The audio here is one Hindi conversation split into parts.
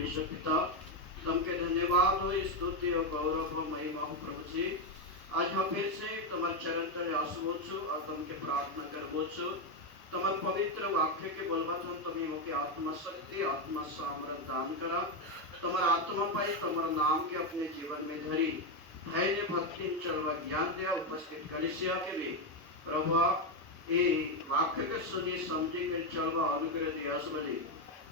परमेश्वर पिता, तुमके धन्यवाद हो, स्तुति और गौरव हो, महिमा हो प्रभु जी। आज हम फिर से तुम्हारे चरण तले आसवो छु और तुमके प्रार्थना करवो छु। तुम्हारे पवित्र वाक्य के बलवत हम तुम्हें हो के आत्मा शक्ति आत्मा सामर्थ दान करा। तुम्हारा आत्मा पाई तुम्हारा नाम के अपने जीवन में धरी धैर्य भक्ति चलवा ज्ञान दिया उपस्थित कलिसिया के भी प्रभु ये वाक्य के सुनी समझी कर चलवा अनुग्रह दिया बलि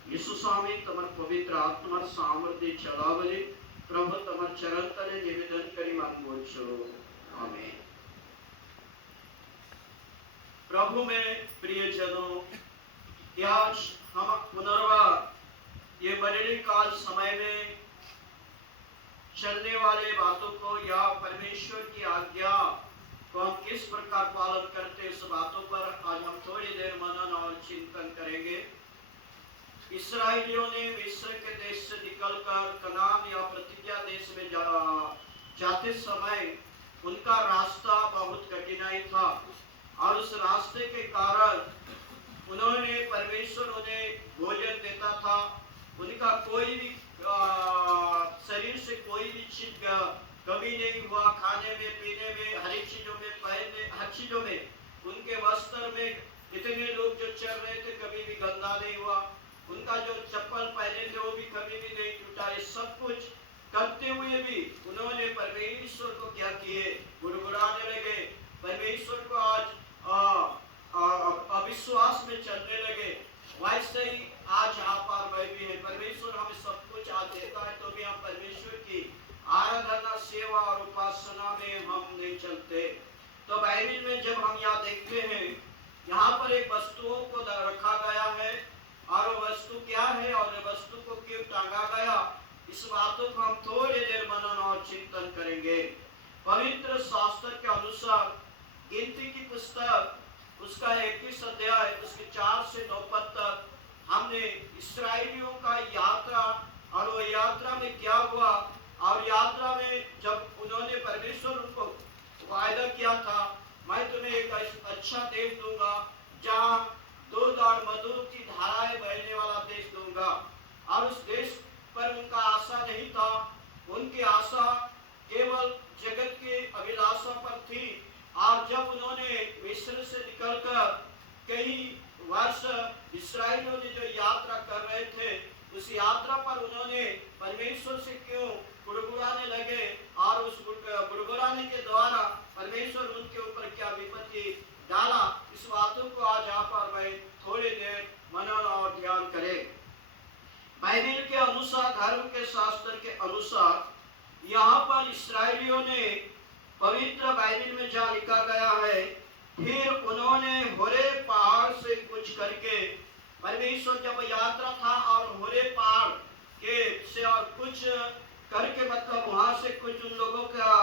यीशु स्वामी तुम्हारे पवित्र आत्मा सामर्थ्य चला बलि प्रभु तुम्हारे चरण तले निवेदन करी मांगो छो। आमीन। प्रभु में प्रिय जनों, आज हम पुनर्वार ये मलेरी काल समय में चलने वाले बातों को या परमेश्वर की आज्ञा को हम किस प्रकार पालन करते इस बातों पर आज हम थोड़ी देर मनन और चिंतन करेंगे। इस्राएलियों ने मिस्र के देश से निकलकर कनान या प्रतिज्ञा देश में जाते समय उनका रास्ता बहुत कठिनाई था और उस रास्ते के कारण उन्होंने परमेश्वर उन्हें भोजन देता था। उनका कोई भी शरीर से कोई भी चीज कमी नहीं हुआ, खाने में पीने में हर एक चीजों में पहनने हर चीजों में उनके वस्त्र में इतने लोग जो चल रहे थे कभी भी गंदा नहीं हुआ। उनका जो चप्पल पहने थे वो भी कभी भी नहीं टूटा। ये सब कुछ करते हुए भी उन्होंने परमेश्वर को क्या किए, गुड़गुड़ाने लगे, परमेश्वर को आज अविश्वास में चलने लगे। वैसे ही आज आप और मैं भी है, परमेश्वर हमें सब कुछ आज देता है तो भी हम परमेश्वर की आराधना सेवा और उपासना में हम नहीं चलते। तो बाइबल में जब हम यहाँ देखते हैं यहाँ पर एक वस्तुओं को रखा गया है और वो वस्तु क्या है और वस्तु को क्यों टांगा गया, इस बातों को हम थोड़ी देर मनन और चिंतन करेंगे। पवित्र शास्त्र के अनुसार गिनती की पुस्तक उसका 21 अध्याय उसके 4 से 9 पद तक हमने इस्राएलियों का यात्रा और वो यात्रा में क्या हुआ और यात्रा में जब उन्होंने परमेश्वर उनको वायदा किया था, मैं तुम्हें एक अच्छा देश दूंगा जहां दूध और मधु की धाराएं बहने वाला देश दूंगा। और उस देश पर उनका आशा नहीं था, उनकी आशा केवल जगत के अभिलाषा पर थी। और जब उन्होंने मिस्र से निकलकर कई वर्ष इस्राएलियों ने जो यात्रा कर रहे थे उस यात्रा पर उन्होंने परमेश्वर से क्यों गुड़गुड़ाने लगे और उस गुड़गुड़ाने के द्वारा परमेश्वर उनके ऊपर क्या विपत्ति डाला, इस बातों को आज आप और मैं थोड़ी देर मनन और ध्यान करें। बाइबल के अनुसार, धर्म के शास्त्र के अनुसार यहाँ पर इस्राएलियों ने पवित्र बाइबल में जहाँ लिखा गया है, फिर उन्होंने होरे पहाड़ से कुछ करके, परमेश्वर जब यात्रा था और होरे पहाड़ के से और कुछ करके मतलब वहां से कुछ उन लोगों का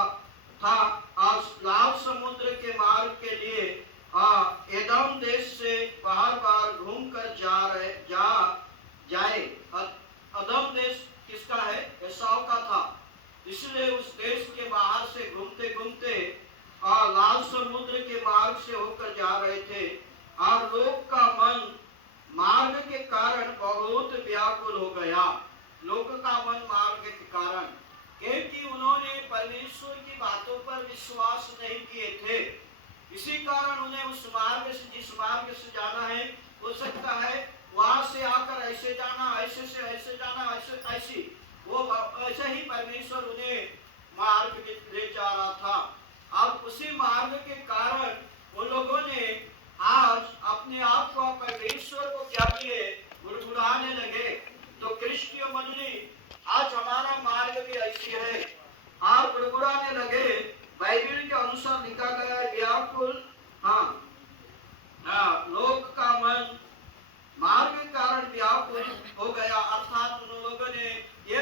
था और लाल समुद्र के मार्ग के लिए एदम देश से बार घूम कर जाए। अदम देश किसका है? एसाव का था। इसलिए उस देश के बाहर से घूमते घूमते लाल समुद्र के मार्ग से होकर जा रहे थे और लोग का मन मार्ग के कारण बहुत व्याकुल हो गया। लोगों का मन मार्ग के कारण, क्योंकि उन्होंने परमेश्वर की बातों पर विश्वास नहीं किए थे। इसी कारण उन्हें उस मार्ग से, जिस मार्ग से जाना है, हो सकता है वहां से आकर ऐसे जाना, ऐसे से ऐसे जाना, ऐसे ऐसी वो ऐसे ही परमेश्वर उन्हें मार्ग ले जा रहा था। अब उसी मार्ग के कारण उन लोगों ने आज अपने आप को परमेश्वर को क्या किए, गुड़गुड़ाने लगे। तो क्रिस्तीय मंडली आज हमारा मार्ग भी ऐसी है, आप गुड़गुड़ाने लगे। बाइबल के अनुसार लिखा गया है व्याकुल, लोग का मन मार्ग के कारण व्याकुल हो गया। अर्थात उन लोगों ने ये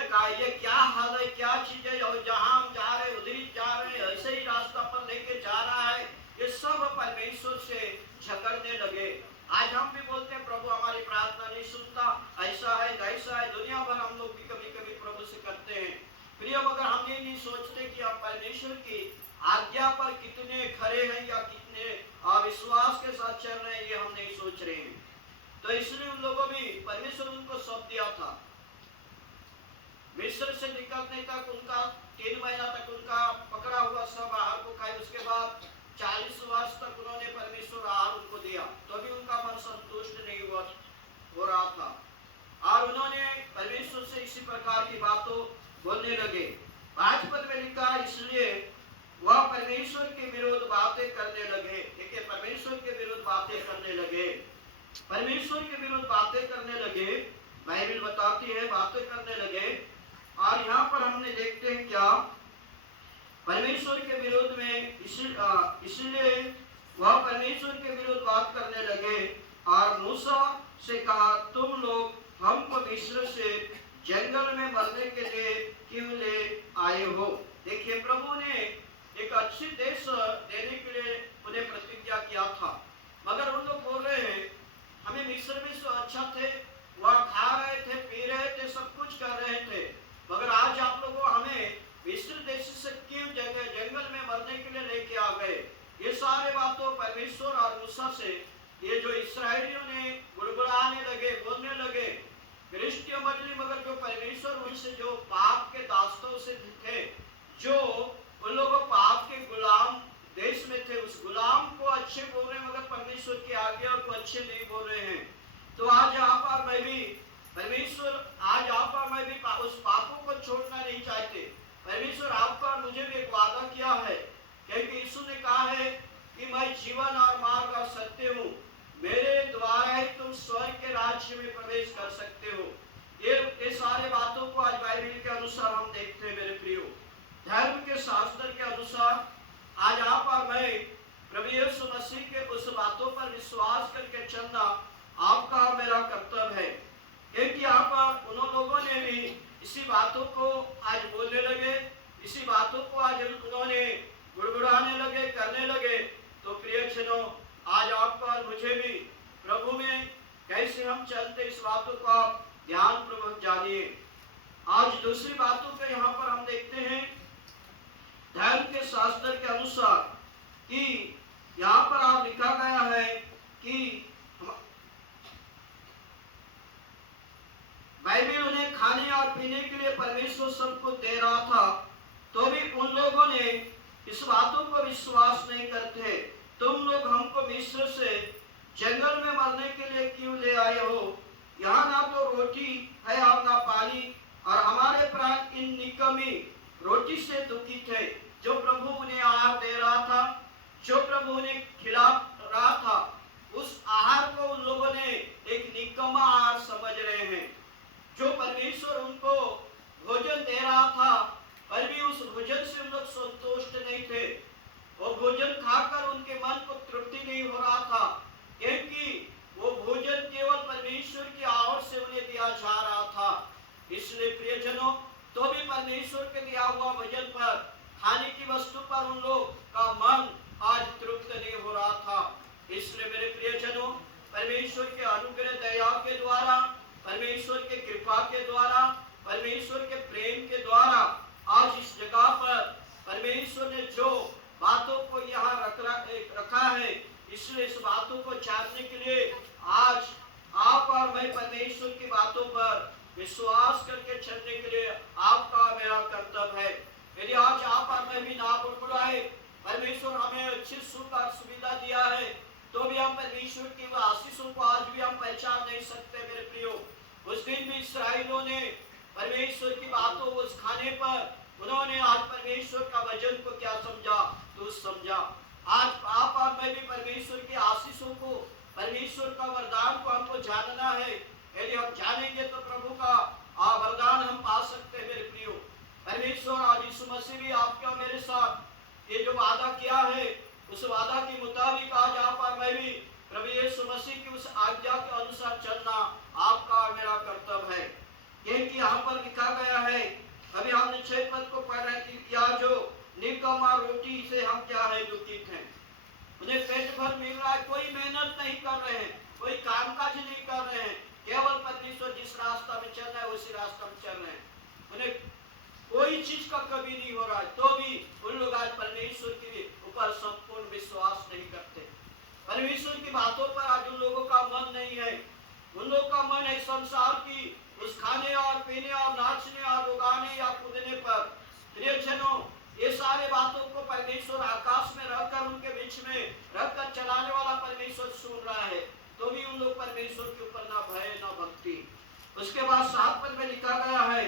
क्या हाल है, क्या चीज है, और जहां हम जा रहे उधर ही जा रहे हैं, ऐसे ही रास्ता पर लेके जा रहा है, ये सब परमेश्वर से झगड़ने लगे। आज हम भी बोलते हैं प्रभु हमारी प्रार्थना नहीं सुनता, ऐसा है वैसा है, दुनिया भर हम लोग भी कभी कभी प्रभु से करते हैं। प्रिय, मगर हम ये नहीं सोचते कि हम परमेश्वर की आज्ञा पर कितने खरे हैं या कितने अविश्वास के साथ चल रहे हैं, ये हम नहीं सोच रहे हैं। तो इसलिए उन लोगों भी परमेश्वर उनको सौंप दिया था मिस्र से निकलने तक उनका 3 महीना तक उनका पकड़ा हुआ सब आहार को खाए। उसके बाद 40 वर्ष तक उन्होंने परमेश्वर आहार उनको दिया, तो भी उनका मन संतुष्ट नहीं हो रहा था और उन्होंने परमेश्वर से इसी प्रकार की बातों बोलने लगे। 5 पद में लिखा, इसलिए वह परमेश्वर के विरुद्ध बातें करने लगे। देखिए, परमेश्वर के विरुद्ध बातें करने लगे, परमेश्वर के विरुद्ध बातें करने लगे। बाइबल बताती है बातें करने लगे। और यहाँ पर हमने देखते हैं क्या, परमेश्वर के विरुद्ध में इसलिए वह परमेश्वर के विरुद्ध बात करने लगे और मूसा से कहा, तुम लोग हमको मिस्र से जंगल में मरने के लिए क्यों ले आए हो। देखिए, प्रभु ने एक अच्छी देश देने के लिए उन्हें प्रतिज्ञा किया था, मगर उन लोग बोल रहे हैं हमें मिस्र में से अच्छा थे, वहाँ खा रहे थे, पी रहे थे, सब कुछ कर रहे थे, मगर आज आप लोगों हमें मिस्र देश से क्यों जंगल में मरने के लिए लेके आ गए। ये सारे बातों परमेश्वर और मूसा से ये जो इस्राएलियों ने गुड़गुड़ाने लगे, बोलने लगे, क्रिश्चियन मजली, मगर जो परमेश्वर उनसे जो पाप के दास्तों से थे, जो उन लोगों पाप के गुलाम देश में थे, उस गुलाम को अच्छे बोल रहे हैं मगर परमेश्वर की आज्ञा को अच्छे नहीं बोल रहे हैं। तो आज आप और मैं भी परमेश्वर, आज आप और मैं भी उस पापों को छोड़ना नहीं चाहते। परमेश्वर आपका और मुझे भी एक वादा किया है, क्योंकि यीशु ने कहा है कि मैं जीवन और मार्ग और सत्य हूँ, मेरे द्वारा ही तुम स्वर्ग के राज्य में प्रवेश कर सकते हो। ये सारे बातों को आज बाइबल के अनुसार हम देखते हैं मेरे प्रियो। धर्म के शास्त्र के अनुसार आज आप और मैं प्रभु यीशु मसीह के उस बातों पर विश्वास करके चलना आपका और मेरा कर्तव्य है, क्योंकि यहाँ पर उन लोगों ने भी इसी बातों को आज बोलने लगे, इसी बातों को आज उन्होंने गुड़गुड़ाने लगे, करने लगे। तो प्रियजनों, आज आपको और मुझे भी प्रभु में कैसे हम चलते, इस बातों को आप ध्यान पूर्वक जानिए। आज दूसरी बातों को यहाँ पर हम देखते हैं धर्म के शास्त्र के अनुसार कि यहाँ पर आप लिखा गया है कि बाइबल उन्हें खाने और पीने के लिए परमेश्वर सबको दे रहा था, तो भी उन लोगों ने इस बातों को विश्वास नहीं करते। तुम लोग हमको मिस्र से जंगल में मरने के लिए क्यों ले आए हो, यहाँ ना तो रोटी है और ना पानी, और हमारे प्राण इन निकम्मी रोटी से दुखी थे। जो प्रभु उन्हें आहार दे रहा था, जो प्रभु उन्हें खिला रहा था, उस आहार को उन लोगों ने एक निकम्मा आहार समझ रहे हैं। जो परमेश्वर उनको भोजन दे रहा था, पर भी उस भोजन से उन लोग संतुष्ट नहीं थे, और भोजन खाकर उनके मन को तृप्ति नहीं हो रहा था, क्योंकि वो भोजन केवल परमेश्वर की आवाज से उन्हें दिया जा रहा था। इसलिए प्रियजनों, तो भी परमेश्वर के दिया हुआ भोजन पर, खाने की वस्तु पर उन लोग का मन आज तृप्त नहीं हो रहा था। इसलिए मेरे प्रियजनों, परमेश्वर के अनुग्रह दया के द्वारा, परमेश्वर के कृपा के द्वारा, परमेश्वर के प्रेम के द्वारा आज इस जगह पर परमेश्वर ने जो बातों को यहाँ रखा है, इसलिए इस बातों को जानने के लिए आज आप और मैं परमेश्वर की बातों पर विश्वास करके चलने के लिए आपका मेरा कर्तव्य है। यदि आज आप और मैं भी ना बुड़बुड़ाए, परमेश्वर हमें अच्छी सुख और सुविधा दिया है, तो भी हम परमेश्वर की आशीषों को आज भी हम पहचान नहीं सकते मेरे प्रियो। उस दिन भी इस्राएलियों ने परमेश्वर की बातों उस खाने पर उन्होंने आज परमेश्वर का वचन को क्या समझा, तो समझा। आज आप और मैं भी परमेश्वर की आशीषों को, परमेश्वर का वरदान को हमको जानना है। यदि हम जानेंगे तो प्रभु का वरदान हम पा सकते हैं मेरे प्रियो। परमेश्वर और यीशु मसीह भी आपके और मेरे साथ ये जो वादा किया है, उस वादा के मुताबिक आज आप और मैं भी प्रभु यीशु मसीह की उस आज्ञा के अनुसार चलना आपका और मेरा कर्तव्य है। क्योंकि यहाँ पर लिखा गया है, अभी हमने 6 पद को पढ़ रहे हैं, या जो निकम्मा रोटी से हम क्या है दुखित हैं। उन्हें पेट भर मिल रहा है, कोई मेहनत नहीं कर रहे हैं, कोई कामकाज नहीं कर रहे हैं, केवल परमेश्वर जिस रास्ता में चल रहा है उसी रास्ता में चल रहे हैं। उन्हें कोई चीज का कभी नहीं हो रहा है, तो भी उन लोग आज परमेश्वर के ऊपर संपूर्ण विश्वास नहीं करते। परमेश्वर की बातों पर आज उन लोगों का मन नहीं है। उन लोगों का मन है संसार की उस खाने और पीने और नाचने और उगाने प्रियजनों, ये सारे बातों को परमेश्वर आकाश में रहकर उनके बीच में रहकर चलाने वाला परमेश्वर सुन रहा है, तो भी उन लोग परमेश्वर के ऊपर ना भय ना भक्ति। उसके बाद 7 पद में लिखा गया है,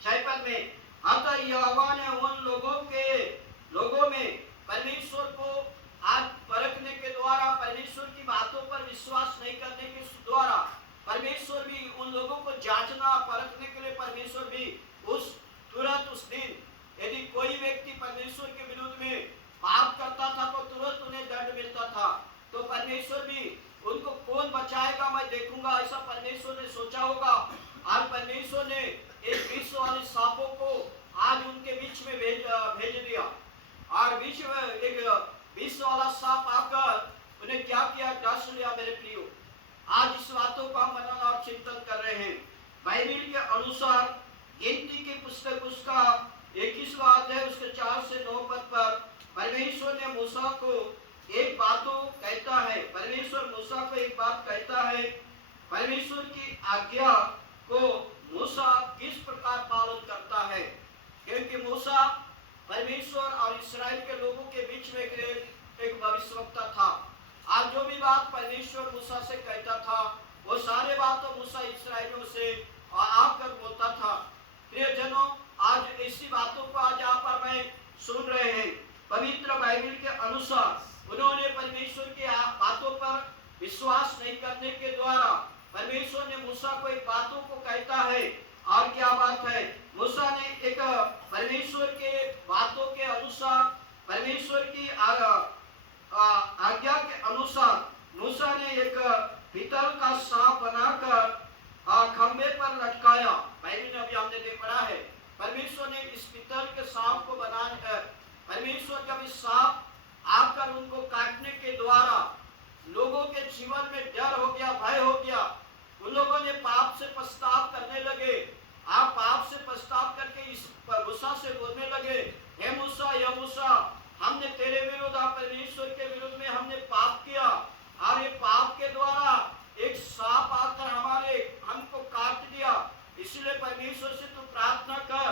6 पद में, अतः यहोवा ने उन लोगों में परमेश्वर को आज परखने के द्वारा, परमेश्वर की बातों पर विश्वास नहीं करने के द्वारा, परमेश्वर भी उन लोगों को जांचना परखने के लिए परमेश्वर भी तुरंत उस दिन यदि कोई व्यक्ति परमेश्वर के विरुद्ध में पाप करता था तो तुरंत उन्हें दंड मिलता था। तो परमेश्वर भी उनको कौन बचाएगा मैं देखूंगा, ऐसा परमेश्वर ने सोचा होगा। और परमेश्वर ने एक विष वाले सांपों को आज उनके बीच में भेज दिया, और बीच में एक विष वाला सांप आकर उन्हें क्या किया, डस लिया। मेरे प्रियो, आज इस बातों का हम मनन और चिंतन कर रहे हैं। बाइबिल के अनुसार गिनती की पुस्तक उसका 21वां अध्याय उसके 4 से 9 पद पर परमेश्वर ने मूसा को एक बातों कहता है, परमेश्वर मूसा को एक बात कहता है। परमेश्वर की आज्ञा को मूसा किस प्रकार पालन करता है, क्योंकि मूसा परमेश्वर और इस्राएल के लोगों के बीच में एक भविष्यवक्ता था। आज जो भी बात परमेश्वर मूसा से कहता था वो सारे बातों मूसा इस्राएलियों से आकर बोलता था। प्रियजनों, आज ऐसी बातों को आज यहाँ पर मैं सुन रहे हैं। पवित्र बाइबिल के अनुसार उन्होंने परमेश्वर की बातों पर विश्वास नहीं करने के द्वारा परमेश्वर ने मूसा को एक बातों को कहता है। और क्या बात है, मूसा ने एक परमेश्वर के बातों के अनुसार, परमेश्वर की आज्ञा के अनुसार मूसा ने एक पीतल का सांप बनाकर खंबे पर लटकाया। बाइबल में अभी हमने पढ़ा है, परमेश्वर ने इस पीतल के सांप को बनाकर, परमेश्वर जब इस सांप आकर उनको काटने के द्वारा लोगों के जीवन में डर हो गया, भय हो गया। उन लोगों ने पाप से पछताव करने लगे। आप पाप से पछताव करके इस मूसा से बोलने लगे, हे मूसा, या मूसा, हमने तेरे विरुद्ध और परमेश्वर के विरुद्ध में हमने पाप किया, और ये पाप के द्वारा एक सांप आकर हमको काट दिया। इसलिए परमेश्वर से तू प्रार्थना कर,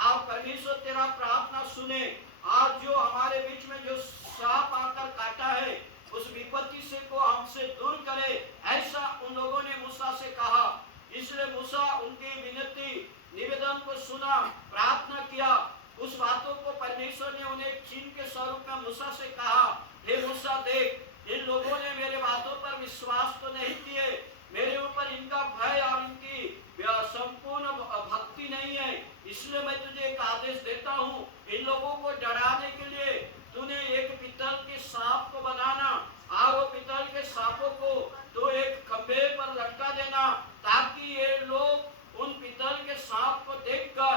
आप परमेश्वर तेरा प्रार्थना सुने, और जो हमारे बीच में जो सांप आकर काटा है उस विपत्ति से को हमसे दूर करे, ऐसा उन लोगों ने मूसा से कहा। इसलिए मूसा उनकी विनती निवेदन को सुना, प्रार्थना किया। उस बातों को परमेश्वर ने उन्हें चिन्ह के स्वरूप में मूसा से कहा, हे मूसा, देख, इन लोगों ने मेरे बातों पर विश्वास तो नहीं किए, मेरे ऊपर इनका भय और इनकी संपूर्ण भक्ति नहीं है। इसलिए मैं तुझे एक आदेश देता हूँ, इन लोगों को डराने के लिए तूने एक पीतल के सांप को बनाना, और वो पीतल के सांपों को तो एक खंभे पर लटका देना, ताकि ये लोग उन पीतल के सांप को देखकर